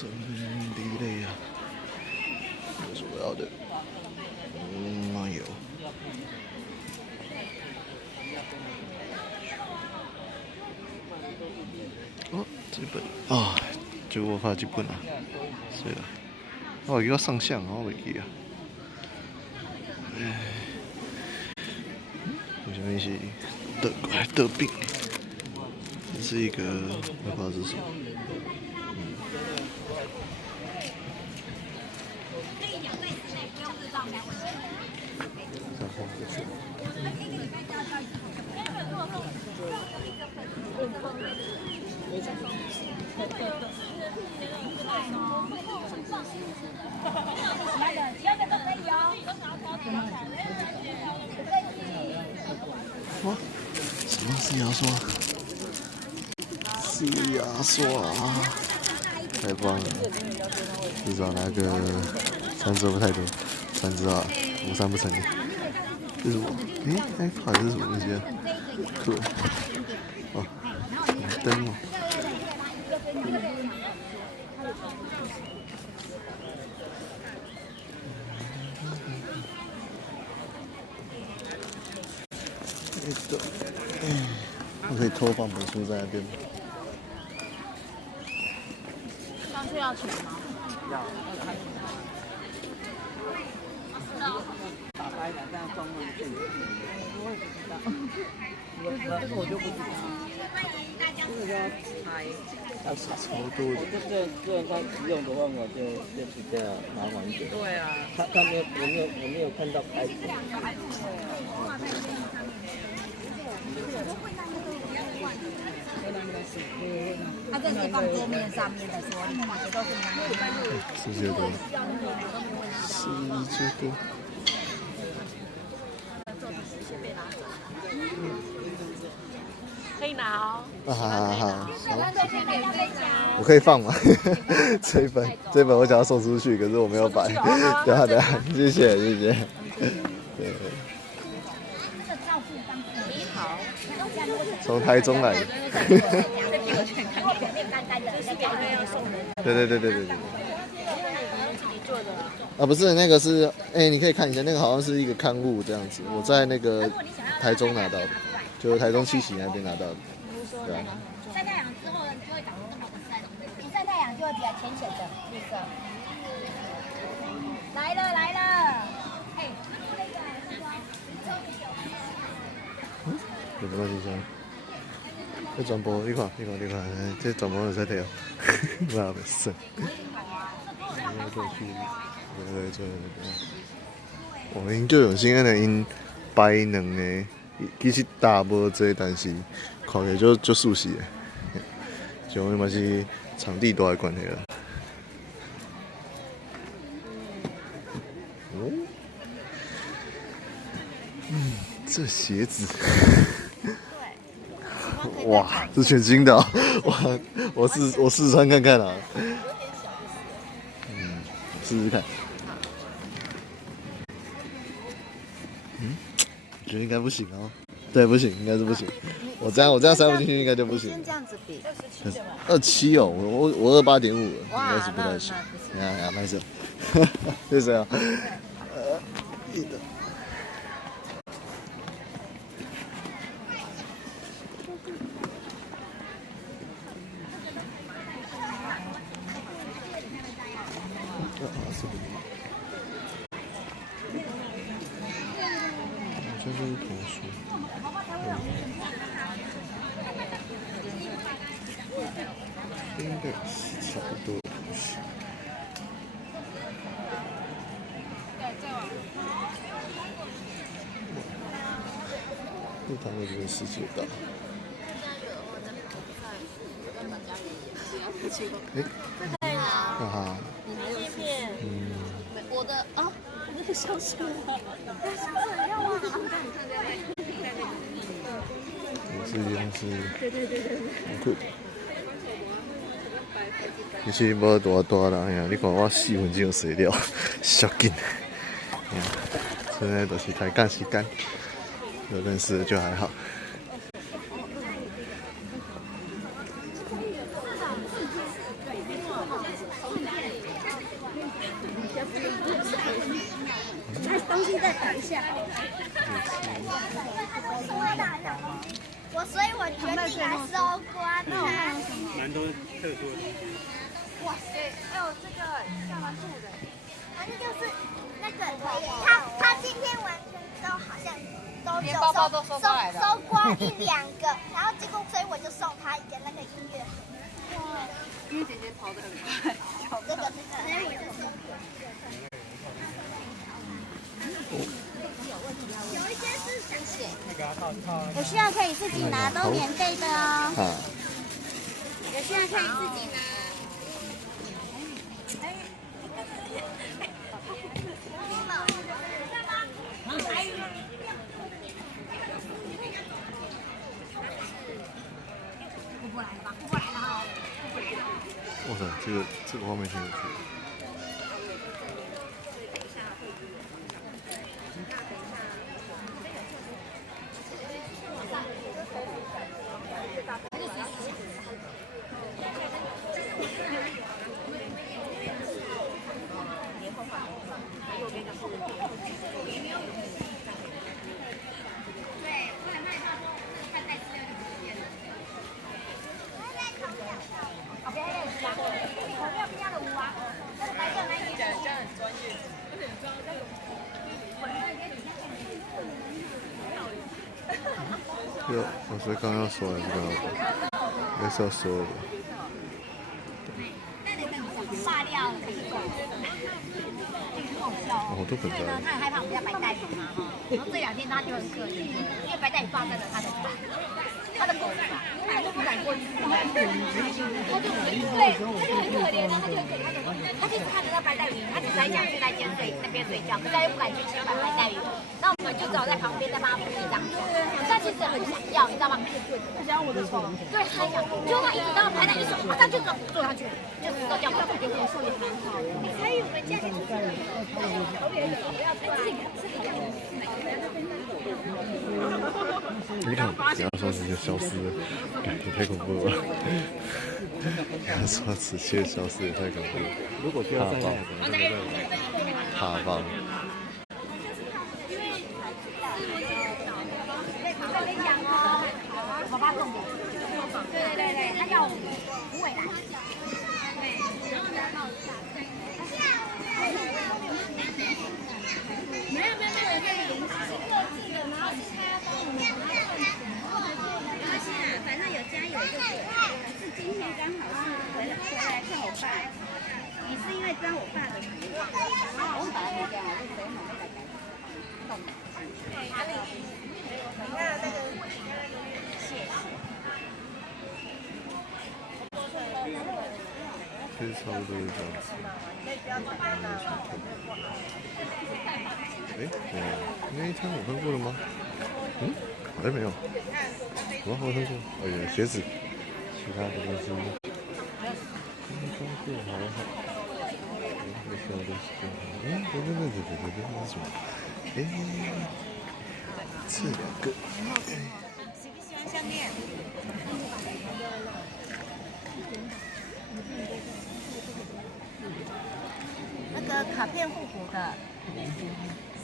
真地雷啊！这是我要的。妈油。哦，这本啊，就我发这本啊，是啦。哦，又要上相，我袂记啊。为什么是得病？这是一个，我不知道是什么。再画个字。哇，什么是牙刷？是牙刷啊！太棒了！至少拿个30不太多，30啊，53不成立。这是我，好像是什么东西啊？酷！哦，灯哦。我可以偷放本书在那边吗？上去要钱吗？要。打开这样装上去。我也不知道。这个我就不知道。这个要拆。要超多的。这他用的话，我就比较麻烦一点。对啊。他我没有看到开口。它这是放桌面上面的，说也都是世界多，世界多。可以拿哦。好，我可以放吗？这本我想要送出去，可是我没有摆。等下，谢谢。对。从台中来的。对。啊，不是那个是，你可以看一下，那个好像是一个刊物这样子，我在那个台中拿到的，就是台中七喜那边拿到的，对啊。晒太阳之后呢，就会长得这么深，不晒太阳就会比较浅浅的绿色。来了，有什么印象？这转播你看，这转播就使睇哦，嘛袂算。对。我因就用心安尼因摆两个，其实大无济，但是看起来就熟悉的，就因嘛是场地大的关系啦。这鞋子。哇，这全新的、哇！我试穿看看啊。试试看。我觉得应该不行哦。对，不行，应该是不行。我这样塞不进去，应该就不行。先这样子比27哦，我28.5了，应该是不太行。看，拍摄。谢谢啊。这就是童书。应该是差不多的东西。他们这个世界大。哈。你还有切片。我的啊，我那个消失了，消失了要啊！这边是。对。其实无多大啦，你看我4分钟就洗了，小紧。现在都是开干时间，有认识的就还好。东西再等一下。所以我决定来搜刮它。蛮多特殊的。哇塞！哎呦，这个干嘛吐的？反正就是那个他今天完全都好像都连包包都收过来的搜刮1、2个，然后结果所以我就送他一个那个音乐盒。哇！因为姐姐跑得很快，这个，所以我就送。有一些是想写，有需要可以自己拿，都免费的哦。啊，有需要可以自己拿。过来了吧，过来了哈。哇塞，这个画面挺有趣的。我所以刚刚要说的这个，应该是要说的。炸料可以够，很好笑哦。都很因为呢，他很害怕我们家白带鱼嘛哈，然后这2天他就很可怜，因为白带鱼放在了他的床，他的狗吧，他就不敢过去，他就对，他就很可怜啊，他就是看着那白带鱼，他只在想去那间那边睡觉，可是他又不敢去侵犯白带鱼，那我们就只好在旁边再帮他铺一张床，但其实很想要，你知道吗？他想要我的床，对，他想，结果一直到白带鱼马上就坐上去，就是说叫我感觉我受也蛮好，所以我们家就是你看，只要说直接消失了，也太恐怖了。要说直接消失也太恐怖了。如果需要上下塔防。我爸送我，对，他叫吴伟来。对，然后呢？没有，我可以临时各自的，然后是他帮我们没关系啦，反正有加油就对。是今天刚好是回来看我爸，你是因为知道我爸的事，我们本来没这样，我就所以我们来改。哪里？你看那个，谢谢。其实差不多是这样子。那一摊我看过了吗？好像没有。我看过。哦，有鞋子，其他的东西。装饰好了。没需要东西。对，这是什么？这2个。喜不喜欢项链？那个卡片复古的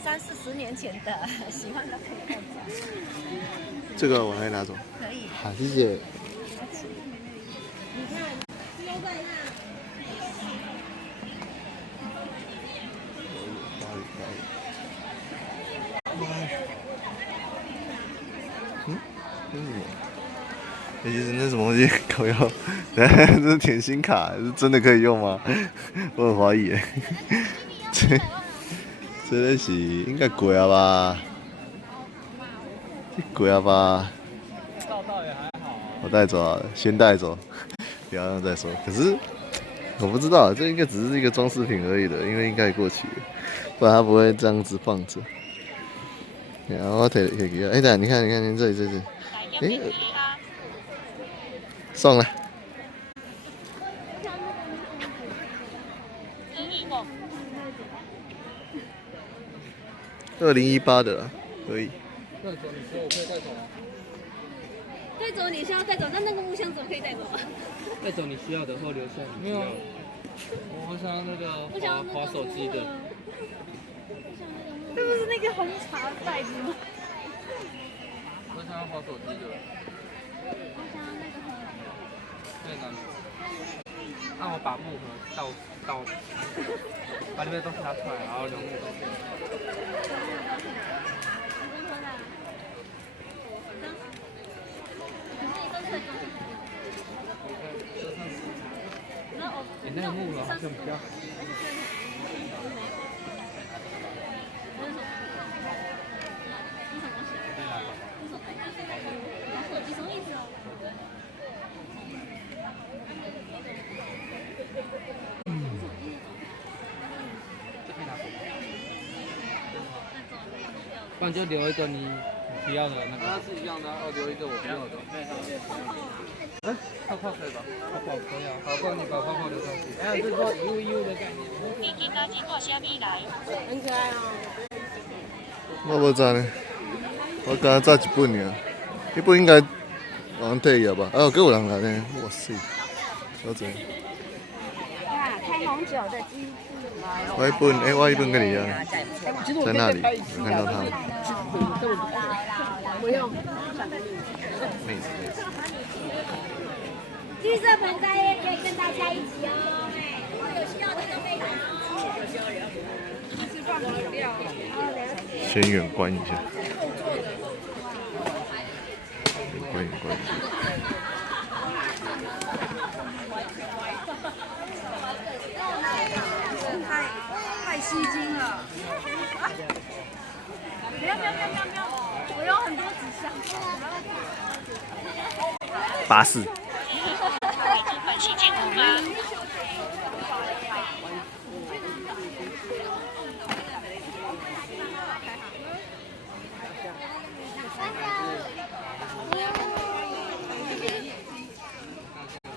，30、40年前的，喜欢的可以看一下。这个我来拿走。可以。好，谢谢。你看，丢在那。这是什么？其实那什么东西？靠腰，这是甜心卡，是真的可以用吗？我很怀疑。这是应该贵啊吧？贵啊吧？倒也还好。我带走啊，先带走，不要用再说。可是我不知道，这应该只是一个装饰品而已的，因为应该过期了，不然它不会这样子放着。然后我可以给他，等下你看这里，送了。2018的啦，可以。带走你说我可以带走啊。带走你需要带走，那个木箱怎么可以带走啊？带走你需要的或留下你需要的。我想要那个滑手机的。是不是那个红茶袋子吗？我想要滑手机的。我想要那个红。对呢。那我把木盒倒，把里面的东西拿出来，然后留那个东西。你那个木盒好像比较。不然就留一个你不要的那个。是一样的，留一个我不要的。哎，泡泡可以吧？泡泡可以啊。好，不然你把泡泡留上去。还有就是说 UU 的概念。你今仔日看虾米来？很可爱哦。我无知呢，我刚早一本尔，迄本应该有人退去吧？哦，还有人来呢，哇塞，小姐。哇，开红酒的机器。我一本跟你一样，在那里有看到他们。不用。妹子。绿色盆栽也可以跟大家一起哦，如果有需要的都可以拿哦。吃饭的料。先远观一下。观一观。太吸睛了。不要，我有很多纸箱。84。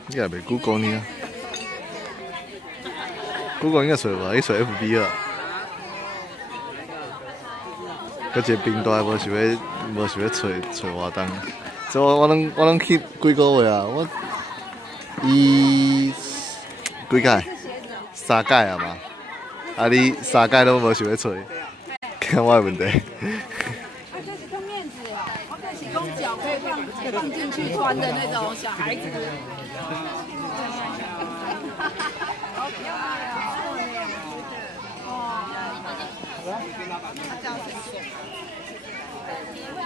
你也袂 Google 呢啊 ？Google 应该找无，伊找 FB 啊。搁一个平台无想要找活动，所以我拢去几个月啊，我几届？3届啊嘛，啊你3届都无想要找，看我的问题。这是个面子哦，我这是用脚可以放进去穿的那种小孩子。好漂亮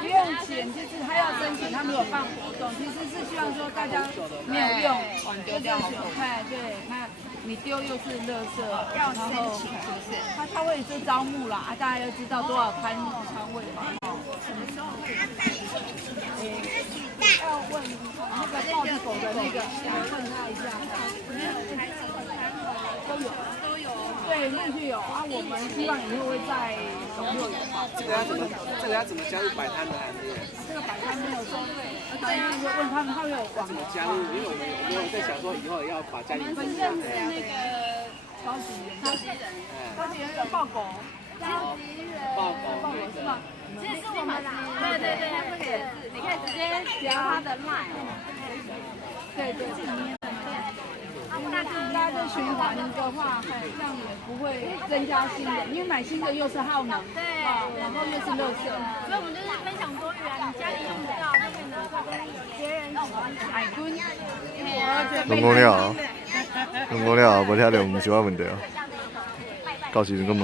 不用钱，就是他要申请，他没有办活动，其实是希望说大家没有用，丢掉看，对，那你丢又是垃圾，要申请是不是？他会是招募啦，啊，大家要知道多少摊位嘛，什么时候会？要问那个豹子狗的那个，问他一下，都有，对，陆续有啊，我们希望以后会在周六有。这个要怎么加入摆摊的行列？这个摆摊没有收费，而且会问他们，他们有网怎么加入？因为我们有在想说以后要把家里分享。是那个超级人有抱狗，抱狗是吗？这是我们啦，对，这个也是，你可以直接加他的 line。对。大家的循环的话，这样也不会增加新的，因为买新的又是耗能，对，然后又是垃圾，所以我们就是分享多元，你家里用不到，就变成会跟别人一起海豚。弄过了，无听到唔少问题哦。到时阵个问。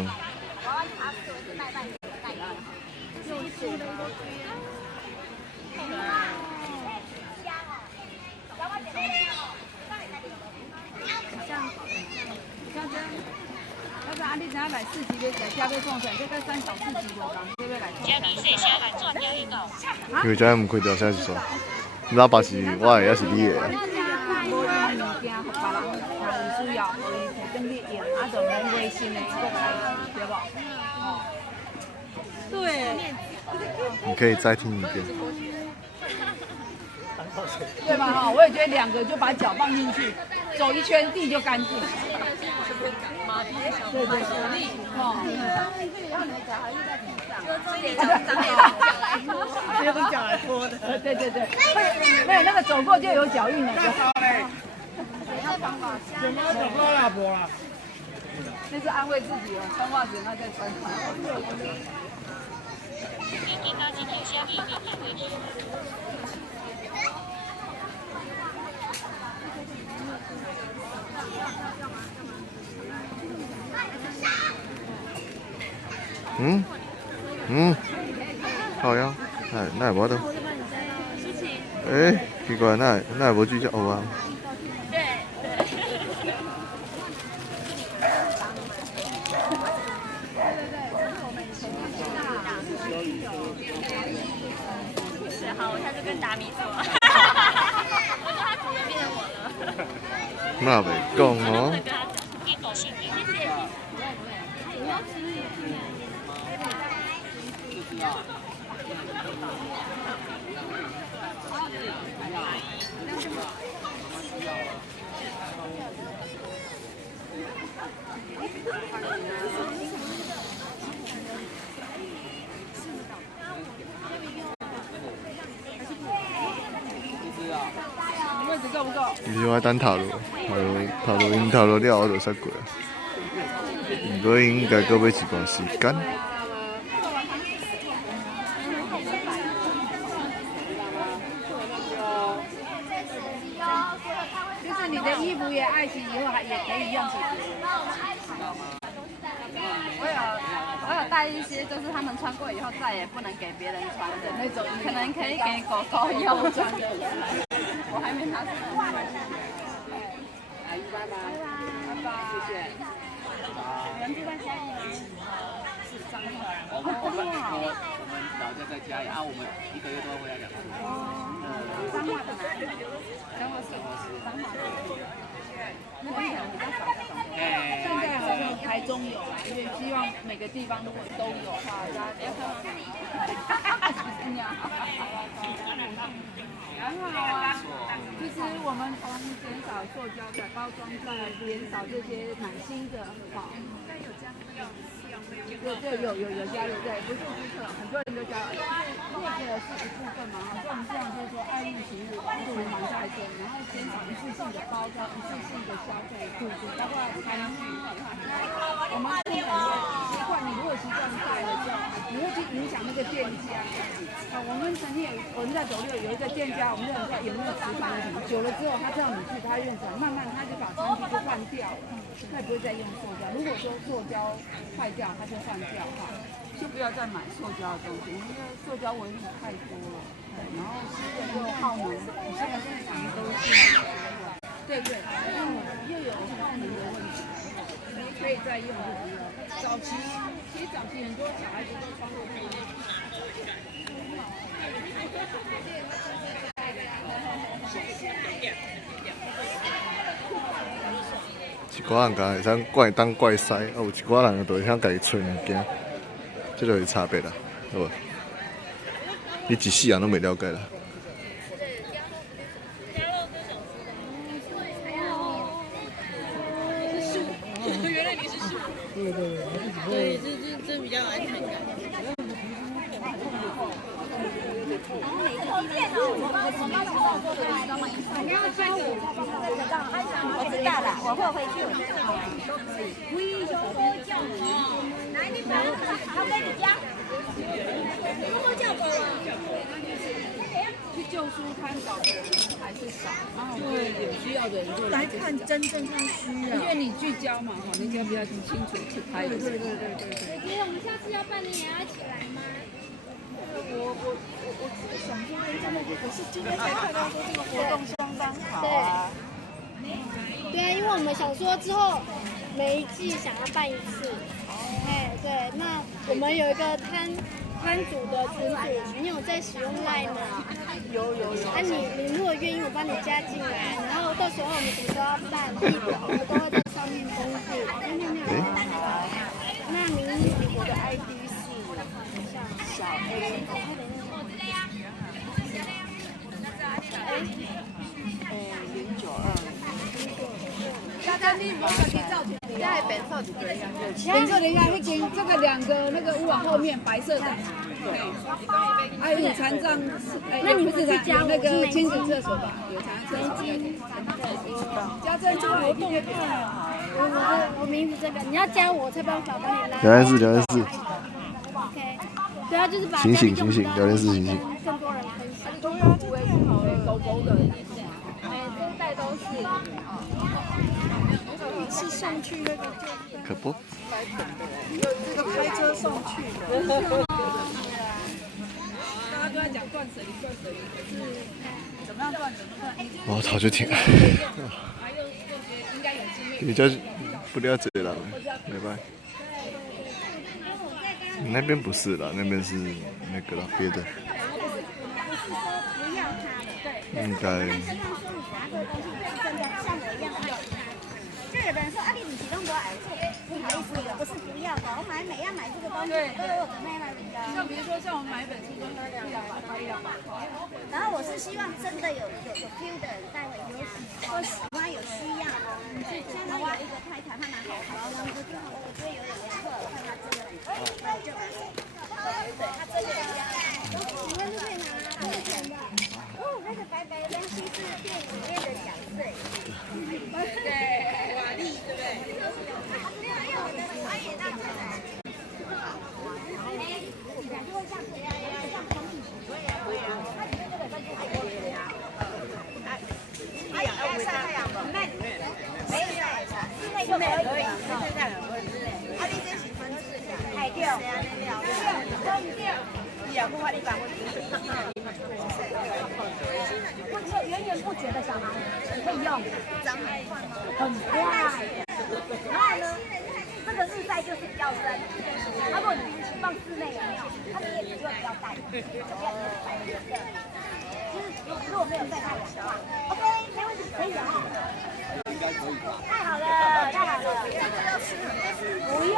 你知影来4级要在家要创啥？这个3小4级无共，这要来。因为这唔开条声是啥？喇叭是我的，也是你的。无用物件，互别人有需要，可以提供你用，啊，就免微信的这个开支，对不？对。你可以再听一遍。对吧？哈，我也觉得2个就把脚放进去，走一圈地就干净。对，实力哦。然后你的脚还是在地上，用脚来拖的。对，没有那个走过就有脚印了。方法。怎么找不到老婆啊？那是安慰自己哦，穿袜子那再穿。好呀，那无得。奇怪，那无聚焦啊？好，我下次跟达米说。我说他主人变成我了。那袂讲哦。位置够不够？你我等头路因头路了，我就煞过。不过应该搁要一段时间。就是你的衣服也爱惜，以后也可以用。我有带一些，就是他们穿过以后再也不能给别人穿的那种，可能可以给狗狗用。我还没拿出来。阿姨，拜拜。拜拜。谢谢。人住在嘉义吗？是彰化。我们老家在嘉义啊，我们1个月都要回来2次。彰化的哪里？彰化市。彰化。那边可能比较少这种。现在好像台中有啦，因为希望每个地方如果都有的话，大家要看到哪里。很好啊，其实我们从减少塑胶袋包装袋，减少这些满新的好。应该有加料对，有加入，对，不是注册，很多人都加入。这个是一部分嘛，哈，所以我们这样就是说爱物行物，帮助环境再生，然后减少一次性的包装、一次性的消费，包括餐具。我们不能习惯，你如果习惯带了之后，你会去影响那个店家。我们曾经我们在96有一个店家，我们就很说有没有持牌什么，久了之后他知道你去，他认识，慢慢他就把餐具就换掉了，他也不会再用塑胶。如果说塑胶坏掉，他就换掉哈，就不要再买塑胶的东西，因为塑胶微粒太多了，然后吃的又耗能，你现在厂都是，对，又有耗能的问题，可以再用就不要。其实早期很多小孩子都穿过这个。一寡人讲会使怪东怪西，有一寡人就会晓家己找物件，这就是差别啦，好无？你一世人拢袂了解啦。原来你是树。对，这比较有安全感。你要教我知道了，我会回去。微修多叫来，你把他跟你讲，都叫过了。去旧书摊找的人还是少，对，有需要的人就来看，真正看需要。因为你聚焦嘛，哈，你就比较清楚去拍的。对。姐，我们下次要办，你也要一起来吗？我想说，真的，我是今天才看到说这个活动相当好啊。对啊，因为我们想说之后每一季想要办一次。对，那我们有一个摊主的群组，你有在使用 LINE 吗？有。你如果愿意，我帮你加进来，然后到时候我们什么时候要办地点，我们都会在上面公布。那我的 ID 是小 A。092。大家你无自己照片，在本册颜色等一下，那间这个两个那个屋往后面白色的，还有残障，那你不是加那个亲子厕所吧？有残障厕所。家政这个活动会看。我名字这个，你要加我才办法帮你拉。聊天室，聊天室。 OK， 对啊，就是把醒醒醒醒，聊天室醒醒。更多人分享。中央不会是好的，狗狗的。周代都是。是上去那个。可不。这个开车送去的。大家都在讲断舍离，断舍离，可是怎么样断？怎么断？我操，就停了。还有这些应该有经验。你家不了解了，没办法。那边不是啦，那边是那个啦，别的。应该。就有的人说啊，你不用多矮，不好意思，不是不要的，我买每样买这个东西都有我的妹妹的。像比如说像我们买一本书都是100块100块。然后我是希望真的有 feel 的人带回去，我喜欢有需要的。像他有一个太太，他拿好好，然后我觉得有点不错，我看他真的很可爱，那我就买。对，他真的很可爱。请问是可以拿多少钱的？哦，那个白白的东西是电影里面的角色。对，瓦力，对不对？源源不绝的小孩可以用，很快。然后呢，这个日晒就是比较深，如果你放室内有没有，它的叶子就会比较淡，就不要晒的热。就是如果没有晒太阳的话 ，OK， 没问题，可以哈。太好了，太好了，不用。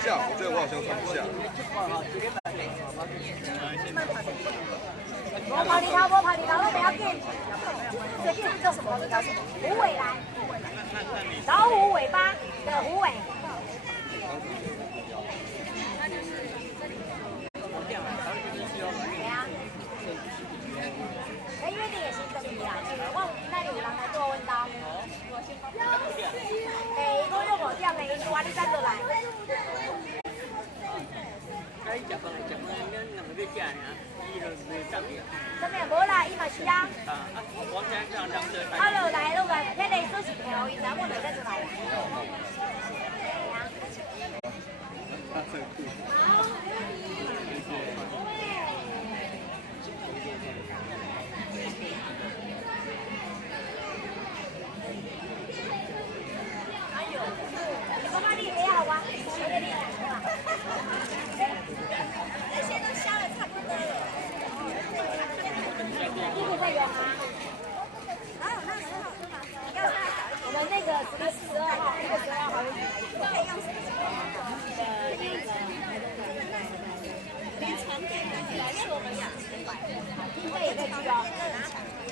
下，我觉得我好像穿不下。我跑你头，我不要紧。这个是做什么？叫什么？虎尾兰，老虎尾巴的虎尾。对啊。约定也是可以啦，我那里有人来做温刀。我用我这样的，你话你等落来。什么无啦，伊嘛是啊。落来，迄个都是条，伊然后来再来。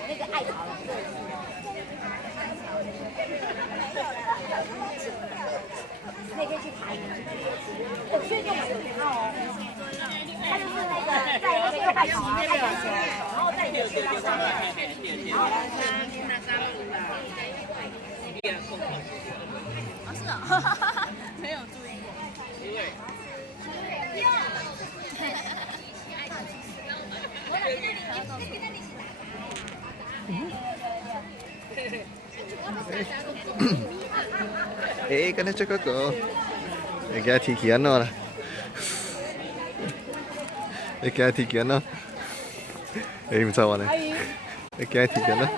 那个艾草，那可以去爬一个，我确定有它哦。它就是那个在那个右派旗那个，然后再去那上面。哦，是哦，没有注意过。哎，跟他这个狗，你给他提起安了，你给他提起安了，哎，唔错呢，你给他提起安了。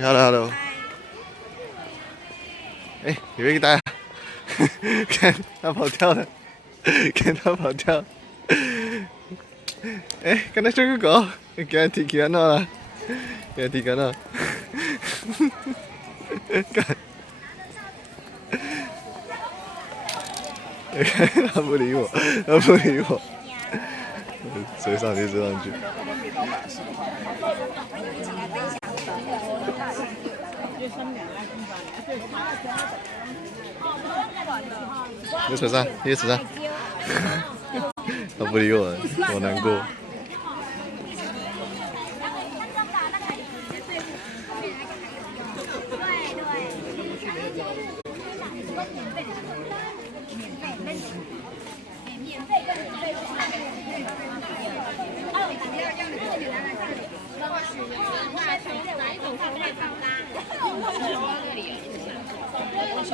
Hello， 哎，有一个大家，看他跑掉了，看他跑掉了，哎，跟他这个狗。给他提起来了，给他提起来了，干！他不理我，他不理我，追上去，追上去。你扯上，你扯上。他不理我，我难过。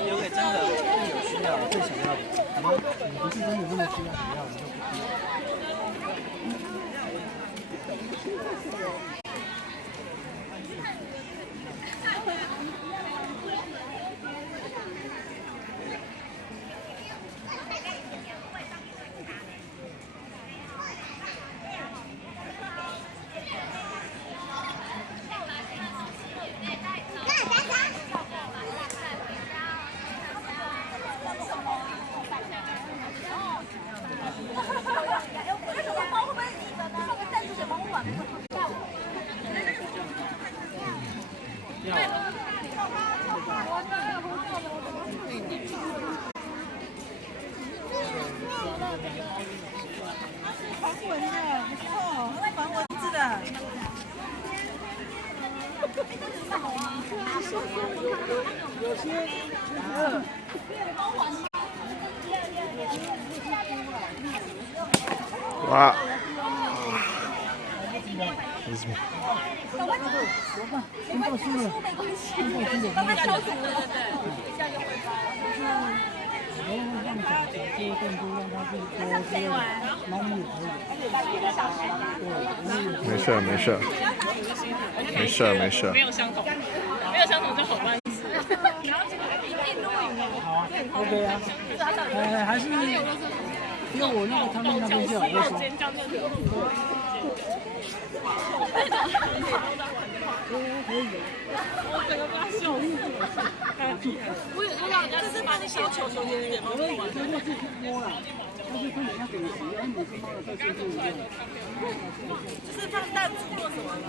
留给真的有需要、最想要的。你不是真的这么需要、想要，你就不防蚊的，不错，防蚊子的。有些哇！为什么？先报新的，先报新的，慢慢消毒了，然后让小做更多，让他去多猫咪也可以。没事没事没事没事。没有相同，没有相同就好办事。好啊 ，OK 啊。还是因为我那个他们那边就有卫生。我整个被他笑死。我有时候让人家吃饭，小球球有点毛病。就是放弹珠或什么的。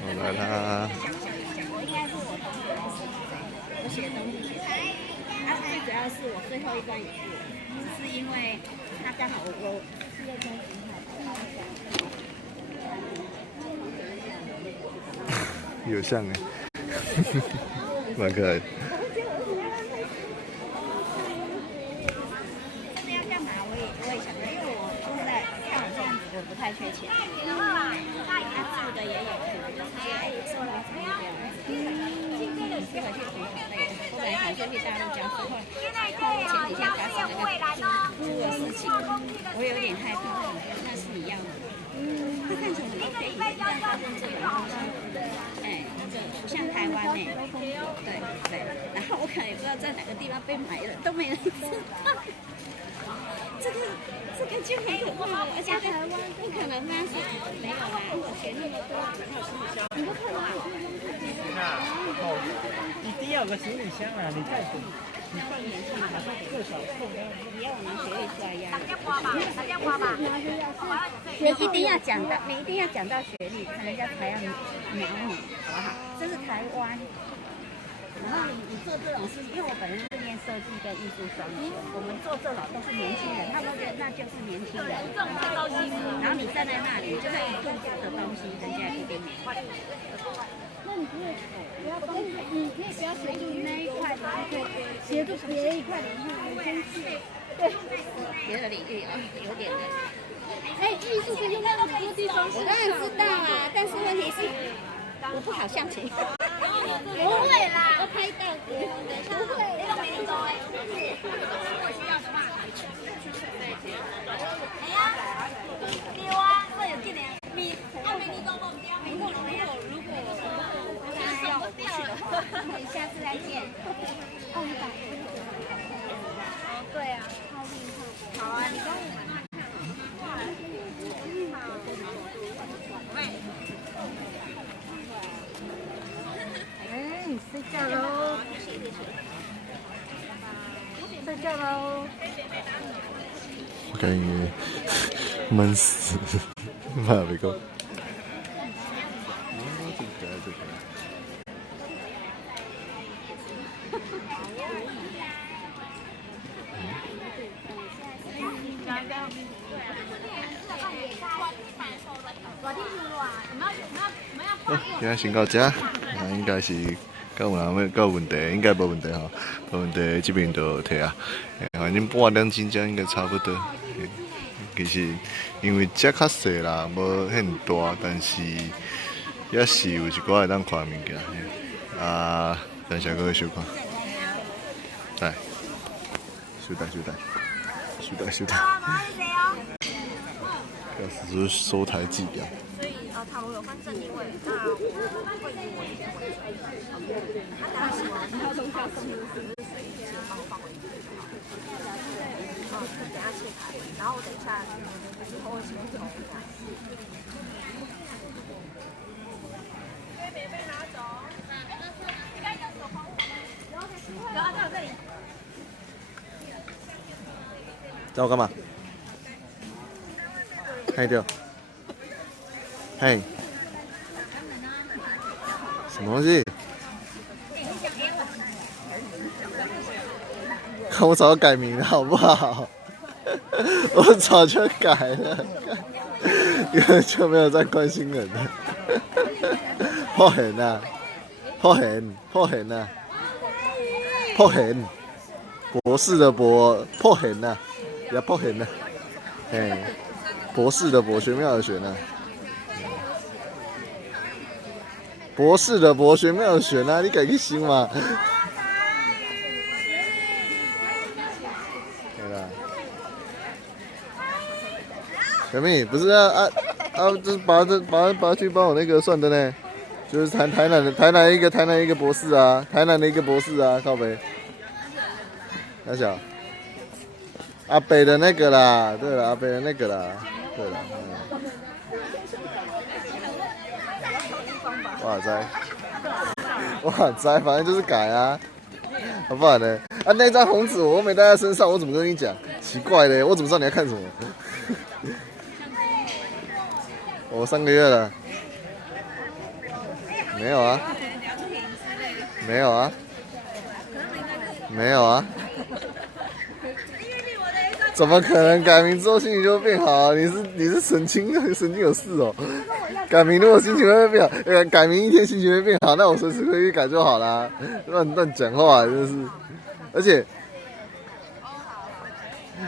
我来啦！我写东西写最主要是我最后一段也是，只是因为他刚好我有像哎，蛮可爱的。真的要干嘛？我也想，因为我现在看我这样子，我不太缺钱，他住的也有，收了怎么样？是回去补考类，我本来想就去大陆教书，前几天发生那个猪的事情，我有点害怕，那是一样的。他看起来都可以这样发生这种东西，哎，就不像台湾哎，对，然后我可能也不知道在哪个地方被埋了，都没人知道。这个就很可怕了，而且在台湾不可能发生，没有啦，我钱那么多，你都看到一定要有个行李箱啊！你再等，你放进去马上最少碰到。你要我拿学历出来压你一定要讲到，你一定要讲到学历，看人家才要鸟你，好不好？这是台湾。然后你做这种事情，因为我本身是念设计跟艺术双修，我们做这种都是年轻人，他们觉得那就是年轻人。然后你站在那里，就算一肚子的东西，人家一定没。那你不会不要帮，你可以不要协助那一块的，可以协助别一块领域，你先去。对，别的领域啊，有点难。哎，艺术跟现在很多地方，我当然知道啊，但是问题是，我不好相亲。不会啦，我拍到不会，那个没人走哎。我需要的话，哎呀，对啊，这有这点，你，没你都忘掉，没你都没有，如果。下次再见。200。哦，对啊，超厉害。好啊，你跟我们。睡觉喽！睡觉喽！我感觉闷死，妈别讲。这个可爱，这个可爱。今仔先到这，应该是。有人有问题，应该无问题吼，无问题这边就退啊。反正半2斤应该差不多。其实因为只较细啦，无很大，但是也是有一寡会当看物件。啊，等下搁去收看。来，收台。这是收台计表。塔罗有分正逆位，那我会以我先回水。那等下洗完，然后从下送入是先帮我放回去。等下切开，然后我等一下之后会先冲一下。免费拿走。应该有手放然后在这里。找我干嘛？开掉。嘿，什么东西？看我早就改名了，好不好？我早就改了，根本就没有在关心人了。破痕啊！破痕啊！破痕，博士的博，破痕啊！也破痕啊！嘿，博士的博，玄妙的玄啊！博士的博，玄妙的玄啊！你改去想嘛。对啦。小蜜不是就是把去帮我那个算的呢，就是台南一个博士啊，台南的一个博士啊，靠北。大小。阿北的那个啦，对了，阿北的那个啦，对了。哇塞，反正就是改啊，好不然呢？啊，那张红纸我又没带在身上，我怎么跟你讲？奇怪嘞，我怎么知道你要看什么？我3个月了，没有啊，没有啊，没有啊，怎么可能改名之后心情就会变好啊？你是神经有事哦。改名如果心情会变好，改名一天心情会变好，那我随时可以改就好啦。乱讲话真是，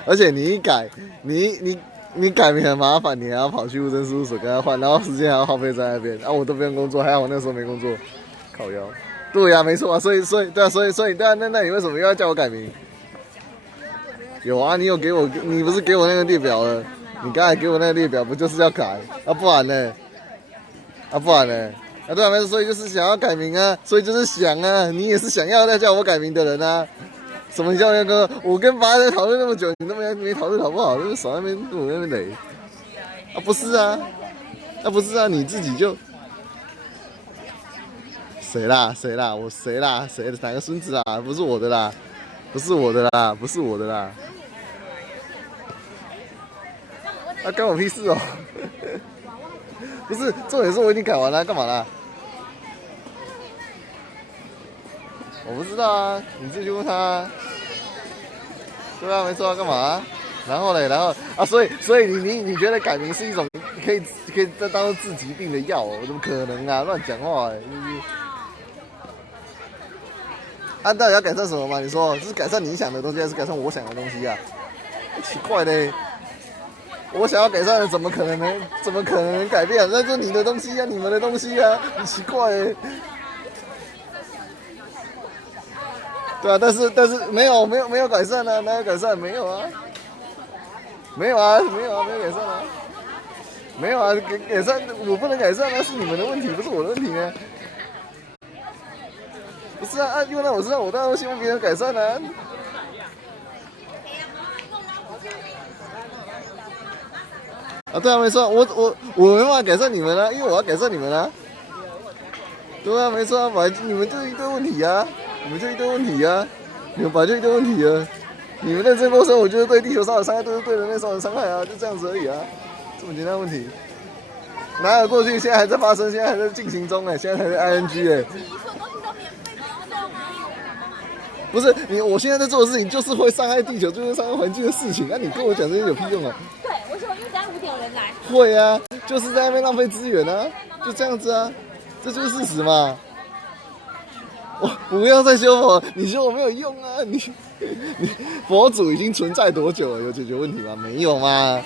而且你一改，你改名很麻烦，你还要跑去户政事务所跟他换，然后时间还要耗费在那边，我都不用工作，还好我那时候没工作，靠腰。对呀，没错啊，所以对啊，所以对啊，那你为什么又要叫我改名？有啊，你有给我，你不是给我那个列表了？你刚才给我那个列表不就是要改？不然呢？对啊，没错，所以就是想要改名啊，所以就是想啊，你也是想要再叫我改名的人啊。什么叫那个？我跟爸在讨论那么久，你都没讨论好不好？就是少那边跟我那边累。不是啊，你自己就谁啦？我谁啦？谁的哪个孙子啦？不是我的啦。干我屁事哦！不是，重点是我已经改完了，干嘛啦？我不知道啊，你自己去问他啊。对啊，没错啊，干嘛啊？然后所以你觉得改名是一种可以当做治疾病的药哦？怎么可能啊？乱讲话到底要改善什么嘛？你说是改善你想的东西，还是改善我想的东西啊？奇怪嘞！我想要改善的，怎么可能能改变？那是你的东西啊，你们的东西啊，很奇怪嘞。对啊，但是没有改善啊，哪有改善？没有啊，没有改善啊，没有啊，改善我不能改善啊，是你们的问题，不是我的问题呢。不是啊，用在我身上，我当然希望别人改善啊。啊，对啊，没错，我没办法改善你们啊，因为我要改善你们啊。对啊，没错啊，本来你们就一堆问题啊，你们就一堆问题啊，你们本来就一堆问题啊。你们认真过生活，就是对地球上的伤害，都是对人类造成伤害啊，就这样子而已啊，这么简单的问题。哪有过去，现在还在发生，现在还在进行中哎，现在还在 ing 哎。不是你，我现在在做的事情就是会伤害地球，就是伤害环境的事情。那、你跟我讲这些有屁用啊？对，为什么？因为等下5点有人来。会啊，就是在那边浪费资源啊，就这样子啊，这就是事实嘛。我不要再修佛，你修我没有用啊！你佛祖已经存在多久了？有解决问题吗？没有吗？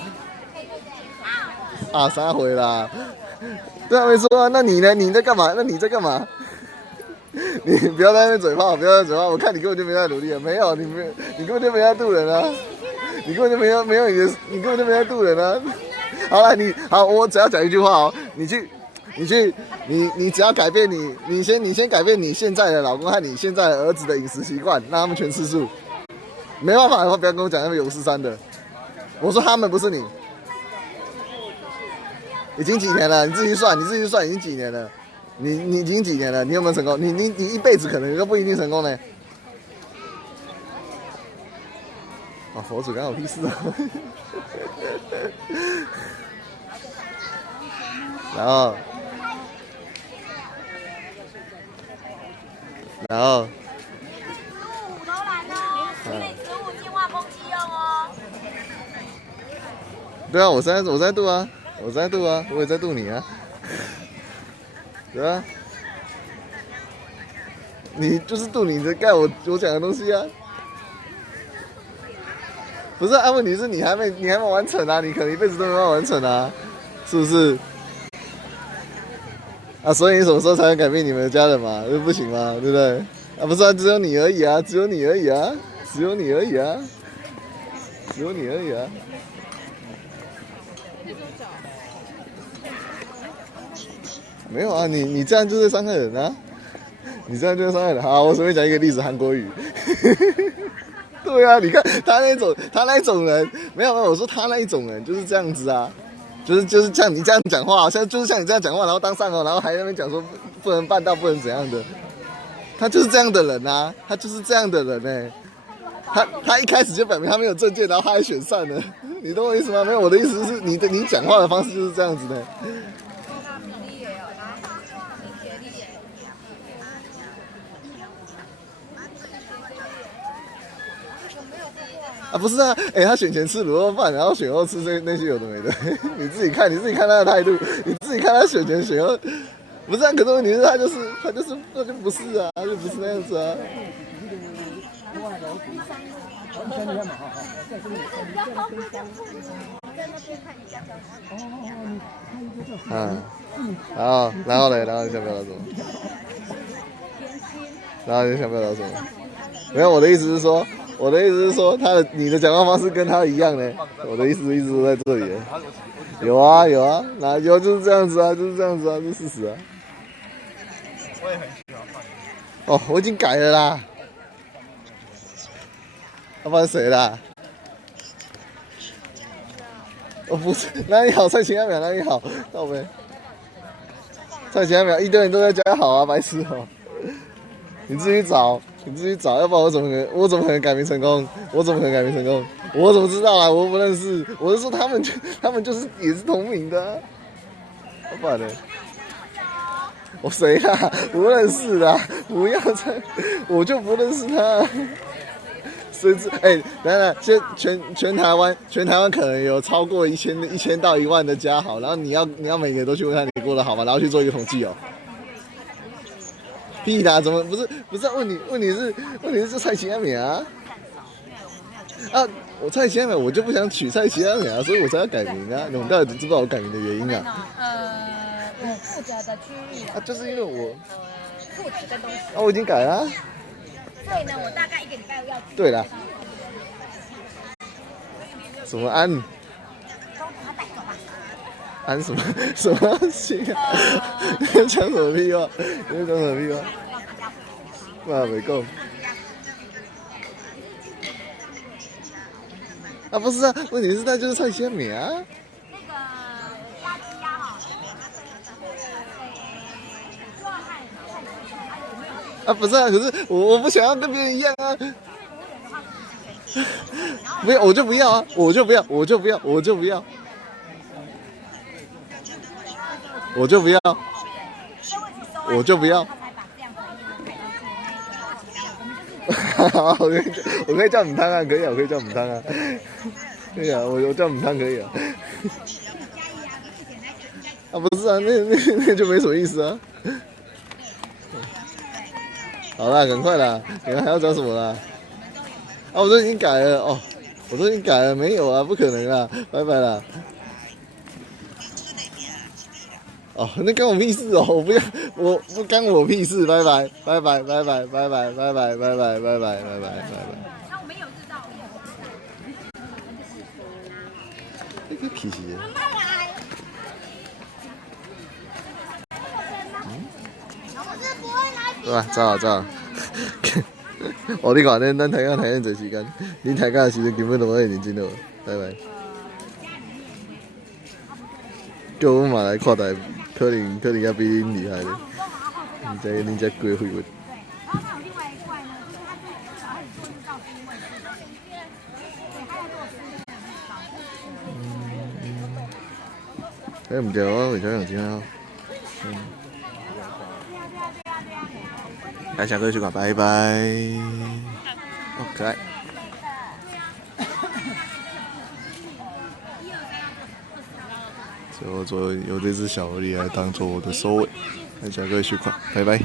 啊，撒回啦！对啊，没错啊。那你呢？你在干嘛？那你在干嘛？你不要在那边嘴炮，不要在嘴炮。我看你根本就没在努力啊！没有，你根本就没在渡人啊！你根本就没有你根本就没在渡人啊！好了，好，我只要讲一句话哦，你只要改变你先改变你现在的老公和你现在的儿子的饮食习惯，让他们全吃素。没办法的话，不要跟我讲那个勇士山的。我说他们不是你。已经几年了？你自己算，已经几年了？你已经几年了？你有没有成功？你一辈子可能都不一定成功呢。啊，佛祖干我屁事啊！然后15都来了，可以15净化空气用哦。对啊，我在渡啊，我也在渡你啊。对啊，你就是渡你的干我讲的东西啊。不是啊，问题是你还没完成啊，你可能一辈子都没办法完成啊，是不是？啊，所以你什么时候才能改变你们的家人嘛？不行吗？对不对？啊，不是啊，只有你而已啊，只有你而已啊。没有啊，你这样就是伤害人啊！你这样就是伤害人。好，我随便讲一个例子，韩国语。对啊，你看他那种人，没有，我说他那一种人就是这样子啊，就是像你这样讲话，就是像你这样讲话，然后当上哦，然后还在那边讲说不能办到，不能怎样的，他就是这样的人啊，他就是这样的人哎、他一开始就表明他没有证件，然后他还选上了，你懂我意思吗？没有，我的意思是你讲话的方式就是这样子的。啊，不是啊，他选前吃卤肉饭，然后选后吃那些有的没的，你自己看他的态度，你自己看他选前选后，不是啊，可是问题是他就不是啊，他就不是那样子啊。然后你想表达什么？你想表达什么？没有，我的意思是说，你的讲话方式跟他一样呢。我的意思一直都在这里。有啊，哪有就是这样子啊，这是事实啊。我也很喜欢放。哦，我已经改了啦。要不然谁啦？哦，不是，哪里好？蔡琴阿淼哪里好？到没？蔡琴阿淼一堆人都在加好啊，白痴哦！你自己找，要不然我怎么可能改名成功？我怎么知道啊？我不认识。我是说他们就是也是同名的、啊，要不然呢？我谁啦？不认识啦！不要再，我就不认识他。谁知？等，全台湾可能有超过1000到1万的家好，然后你要每年都去问他你过得好吗？然后去做一个统计哦。屁啦，怎么不是？问题是蔡琴阿淼啊！啊，我蔡琴阿淼，我就不想娶蔡琴阿淼啊，所以我才要改名啊！你们到底知不知道我改名的原因啊？我负责的区域啊，就是因为我负责的东西。啊，我已经改了、啊。所以呢，我大概1个礼拜要。对啦。什么安？都把他带走吧。安什么心啊？你在讲什么屁话？我也没讲。啊，不是啊，问题是那就是菜虾米啊。那个鸭鸡鸭哈，啊，不是啊，可是我不想要跟别人一样啊。不要，我就不要啊，我就不要，我就不要，我就不要，我就不要，我就不要。好，我可以叫母汤啊，可以啊，我可以叫母汤啊，可以啊，我叫母汤可以啊。啊，不是啊，那就没什么意思啊。好啦，赶快啦，你们还要讲什么啦？啊，我都已经改了哦，我都已经改了，没有啊，不可能啦，拜拜啦。哦，那干我屁事哦！我不要，我不干我屁事，拜拜，拜拜，拜拜，拜拜，拜拜，拜拜，拜拜，拜拜，拜拜。那我们有知道。那个屁事。对吧？走啊走啊！哦，你看咱台港台这时间，恁台港的时间根本都无认真了，拜拜。叫我嘛来看台，可能还比恁厉害咧。恁这贵废物。然后还有另外一块呢，就是它是小孩子做入道是因为对，他要做哎，唔对，我为啥用这样？来，下课去吧，拜拜。哦，可爱。所以我用这只小狐狸来当做我的收尾，来下课去吧，拜拜。